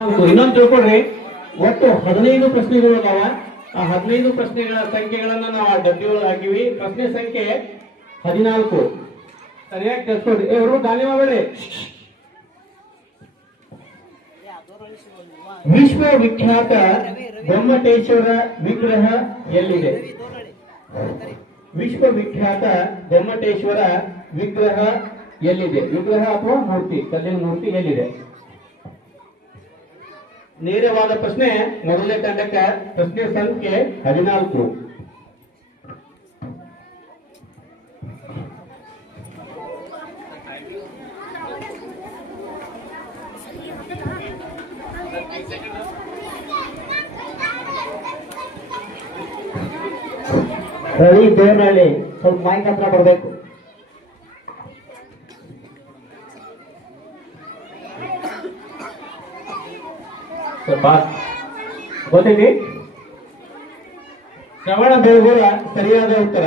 ಇನ್ನೊಂದು ತಿಳ್ಕೊಡ್ರಿ, ಒಟ್ಟು 15 ಪ್ರಶ್ನೆಗಳು ಅದಾವ. ಆ 15 ಪ್ರಶ್ನೆಗಳ ಸಂಖ್ಯೆಗಳನ್ನ ನಾವು ಆ ಡಬ್ಬಿ ಒಳಗೆ ಹಾಕಿವಿ. ಪ್ರಶ್ನೆ ಸಂಖ್ಯೆ 14 ಸರಿಯಾಗಿ ಕೇಳಿಸ್ಕೊಡ್ರಿ. ಇವರು ಗಾಳಿ ಮಾಡಬೇಡ್ರಿ. ವಿಶ್ವವಿಖ್ಯಾತ ಗೊಮ್ಮಟೇಶ್ವರ ವಿಗ್ರಹ ಎಲ್ಲಿದೆ? ವಿಶ್ವವಿಖ್ಯಾತ ಗೊಮ್ಮಟೇಶ್ವರ ವಿಗ್ರಹ ಎಲ್ಲಿದೆ? ವಿಗ್ರಹ ಅಥವಾ ಮೂರ್ತಿ, ಕಲ್ಲಿನ ಮೂರ್ತಿ ಎಲ್ಲಿದೆ? ನೇರವಾದ ಪ್ರಶ್ನೆ. ಮೊದಲನೇ ತಂಡಕ್ಕೆ ಪ್ರಶ್ನೆ ಸಂಖ್ಯೆ 14. ರವಿ ದೇವನಹಳ್ಳಿ, ಸ್ವಲ್ಪ ಮೈಕ್ ಹತ್ರ ಬರಬೇಕು. ಗೊತ್ತೈತಿ? ಶ್ರವಣ ಬೆಳಗೊಳ ಸರಿಯಾದ ಉತ್ತರ.